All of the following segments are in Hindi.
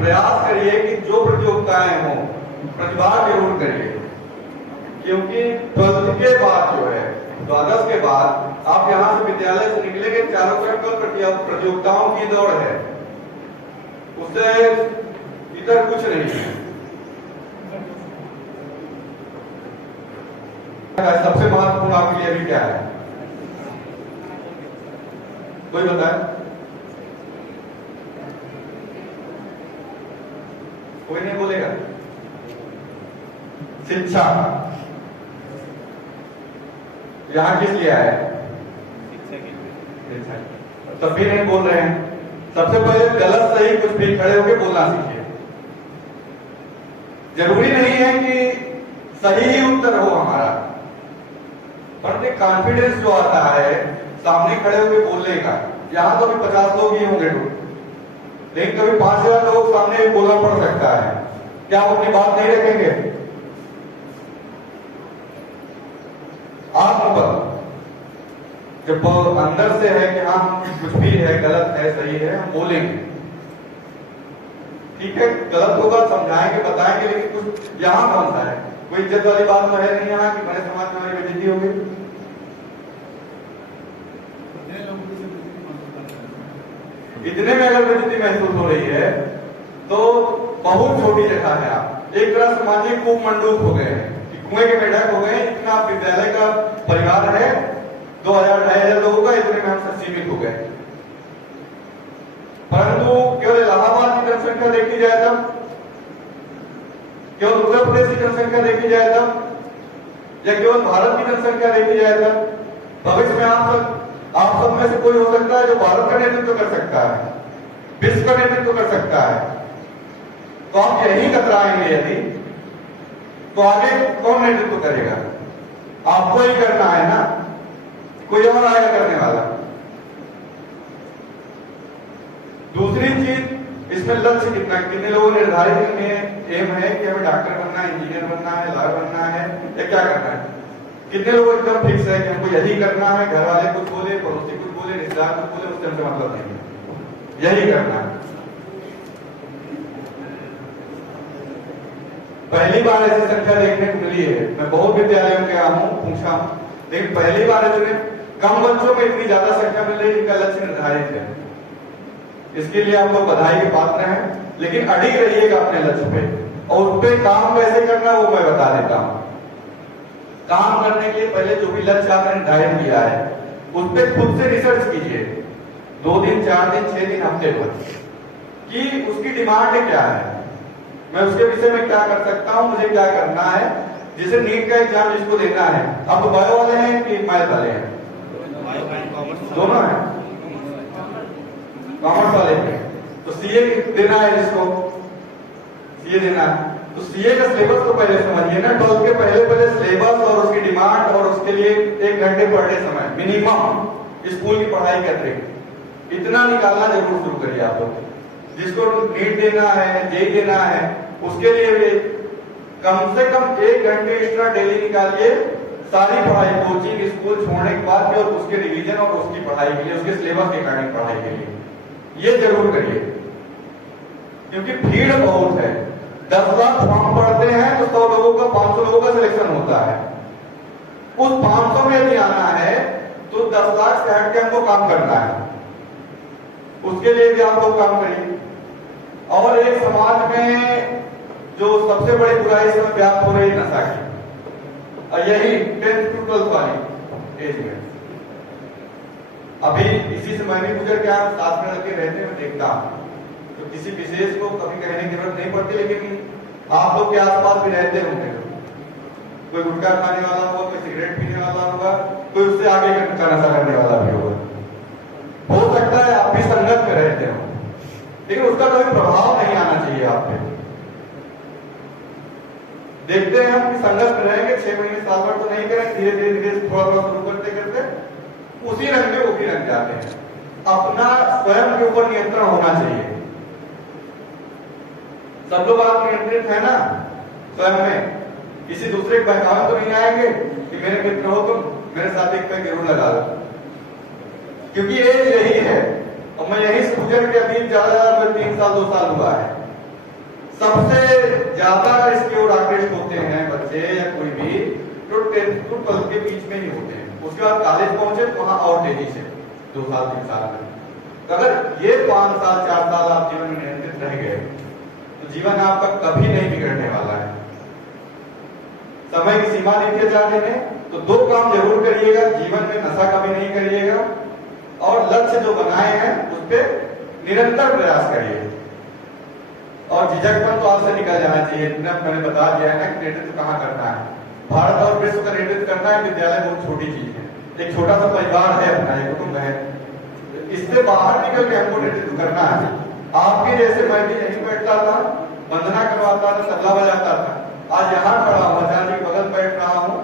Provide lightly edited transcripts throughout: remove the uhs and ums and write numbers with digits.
प्रयास करिए कि जो प्रतियोगिताएं हों प्रतिभाग जरूर करिए, क्योंकि 12th के बाद जो है, द्वादश के बाद आप यहाँ से विद्यालय से निकलेंगे, चारों तरफ कल प्रतियोगिताओं की दौड़ है, उससे इधर कुछ नहीं है। सबसे महत्वपूर्ण आपके लिए अभी क्या है, कोई बताए? कोई नहीं बोलेगा? शिक्षा। यहां किस लिए आया है? तब भी नहीं बोल रहे हैं। सबसे पहले गलत सही कुछ भी खड़े होकर बोलना सीखिए। जरूरी नहीं है कि सही ही उत्तर हो हमारा, पर कॉन्फिडेंस जो आता है सामने खड़े होकर बोलने का, यहां तो भी 50 लोग ही होंगे, लेकिन कभी 5000 लोग सामने भी बोलना पड़ सकता है। क्या आप अपनी बात नहीं रखेंगे? आत्मबल जब अंदर से है कि हाँ कुछ भी है, गलत है सही है, हम बोलेंगे, ठीक है, गलत होगा समझाएंगे बताएंगे, लेकिन कुछ यहाँ कौन सा है, कोई इज्जत वाली बात तो है नहीं यहाँ कि बड़े समाज में हमारी बेइज्जती होगी। इतने में अगर बेइज्जती महसूस हो रही है तो बहुत छोटी जगह है। आप एक तरह से मानिए कूप मंडूक हो गए हैं, कुएं के मेढक हो गए, इतना विद्यालय का परिवार है 2000-2500 लोगों का, इतने में हम सीमित हो गए। परंतु केवल इलाहाबाद की जनसंख्या देखी जाए तब, केवल उत्तर प्रदेश की जनसंख्या देखी जाए तब, या केवल भारत की जनसंख्या देखी जाए तब, भविष्य में आप सब में से कोई हो सकता है जो भारत का नेतृत्व कर सकता है, विश्व का नेतृत्व कर सकता है। तो आप यही कतराएंगे यदि, तो आगे कौन नेतृत्व करेगा? आपको ही करना है ना, कोई और आएगा करने वाला। दूसरी चीज, इसमें लक्ष्य कितने लोगों ने निर्धारित एम है कि हमें डॉक्टर बनना है, इंजीनियर बनना है, लॉयर बनना है, या क्या करना है? कितने लोग एकदम फिक्स है कि हमको यही करना है, घर वाले कुछ बोले, पड़ोसी कुछ बोले, रिश्तेदार कुछ बोले, उससे हमसे मतलब नहीं है, यही करना है। पहली बार ऐसी संख्या देखने को मिली है, मैं बहुत विद्यालयों में गया हूँ, पूछा हूँ, लेकिन पहली बार कम बच्चों में इतनी ज्यादा संख्या मिल रही है जिनका लक्ष्य निर्धारित है। इसके लिए आप लोग बधाई के पात्र हैं, लेकिन अड़िग रहिएगा अपने लक्ष्य पे, और उस पे काम कैसे करना वो मैं बता देता हूँ। काम करने के लिए पहले जो भी लक्ष्य आपने निर्धारित किया है उस पर खुद से रिसर्च कीजिए, 2 दिन 4 दिन 6 दिन हफ्ते भर, कि उसकी डिमांड क्या है, मैं उसके विषय में क्या कर सकता हूं, मुझे क्या करना है। जैसे नीट का एग्जाम जिसको देना है, आप तो बायो वाले हैं कि मैथ वाले हैं? दोनों हैं, कॉमर्स वाले हैं। तो सीए देना है, जिसको सीए देना है तो सीए का सिलेबस तो पहले समझिए ना, 12th के पहले सिलेबस और उसकी डिमांड और उसके लिए 1 घंटे पर डे समय मिनिमम स्कूल की पढ़ाई के अतिरिक्त इतना निकालना जरूर शुरू करिए आप लोग। जिसको नीट देना है, जेई देना है, उसके लिए भी कम से कम 1 घंटे एक्स्ट्रा डेली निकालिए, सारी पढ़ाई कोचिंग स्कूल छोड़ने के बाद भी, और उसके रिवीजन और उसकी पढ़ाई के लिए, उसके सिलेबस के अकॉर्डिंग पढ़ाई के लिए ये जरूर करिए, क्योंकि भीड़ बहुत है। 10 लाख फॉर्म पढ़ते हैं तो 100 लोगों का 500 लोगों का सिलेक्शन होता है। उस 500 में यदि आना है तो 10 लाख से हट के हमको काम करना है, उसके लिए भी आप लोग काम करिए। और एक समाज में जो सबसे बड़ी बुराई इस समय व्याप्त हो रही है नशा की, और यही 10th to 12th वाली एज में, अभी इसी से मैं भी गुजर के आप साथ में लगे रहते हैं, देखता हूं, तो किसी विशेष को कभी कहने की जरूरत नहीं पड़ती, लेकिन आप लोग के आसपास भी रहते होंगे, कोई गुटखा खाने वाला होगा, कोई सिगरेट पीने वाला होगा, कोई उससे आगे का नशा करने वाला भी होगा। हो सकता है आप भी संगत में रहते हो, लेकिन उसका कोई प्रभाव नहीं आना चाहिए आप पे। देखते हैं हम कि संगत में रहेंगे, 6 महीने साल भर तो नहीं करेंगे, धीरे धीरे थोड़ा थोड़ा शुरू करते करते उसी रंग में वो भी रंग जाते हैं। अपना स्वयं के ऊपर नियंत्रण होना चाहिए। सब लोग आप नियंत्रित है ना स्वयं में, किसी दूसरे के बहकावे तो नहीं आएंगे कि मेरे मित्र हो तुम, मेरे साथ एक पैक जरूर लगा दो, क्योंकि एज यही है। और मैं यही से गुजर के अभी ज्यादा 3 साल 2 साल हुआ है, सबसे ज्यादा इसकी ओर आकृष्ट होते हैं बच्चे या कोई भी तो 10th to 12th के बीच में ही होते हैं। उसके बाद कॉलेज पहुंचे तो वहां और तेजी से 2 साल 3 साल में। तो अगर ये 5 साल 4 साल आप जीवन में नियंत्रित रह गए तो जीवन आपका कभी नहीं बिगड़ने वाला है। समय की सीमा देखिए 4 दिन है, तो 2 काम जरूर करिएगा, जीवन में नशा कभी नहीं करिएगा और लक्ष्य जो बनाए हैं उस पर निरंतर प्रयास करिए। और झिझकपन तो आपसे निकल जाना चाहिए। मैंने बता दिया है ना कि नेतृत्व कहाँ करना है। भारत और विश्व का नेतृत्व करना है। विद्यालय बहुत छोटी चीज है, एक छोटा सा परिवार है अपना, एक कुटुंब है, इससे बाहर निकल के हमको नेतृत्व करना है। आपके जैसे मैं भी यहीं बैठता था, वंदना करवाता था, तबला बजाता था, आज यहाँ खड़ा हूँ, आचार्य के बगल बैठ रहा हूँ,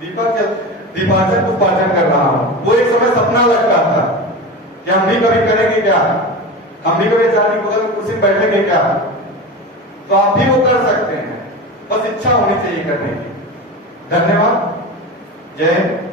दीपाचन पुष्पाचन कर रहा हूँ। वो एक समय सपना लगता था कि हम भी कभी करेंगे क्या, हम भी कभी आचार्य के बगल में कुर्सी बैठेंगे क्या। तो आप भी वो कर सकते हैं, बस इच्छा होनी चाहिए करने की। धन्यवाद। जय हिंद।